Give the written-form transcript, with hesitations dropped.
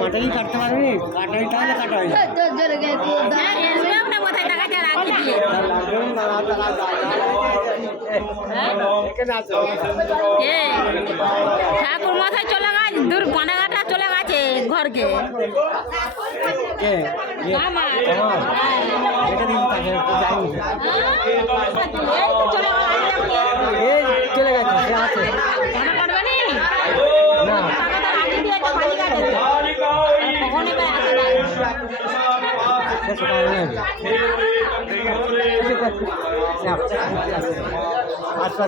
কাটাই কাটতে পারবি, কাটাই তাহলে কাটা হয়ে যাবে। ঠাকুর মাথায় চলে গেছে, দূর পানাঘাটা চলে গেছে ঘরকে। চলে গেছে, সে আছে না। আচ্ছা।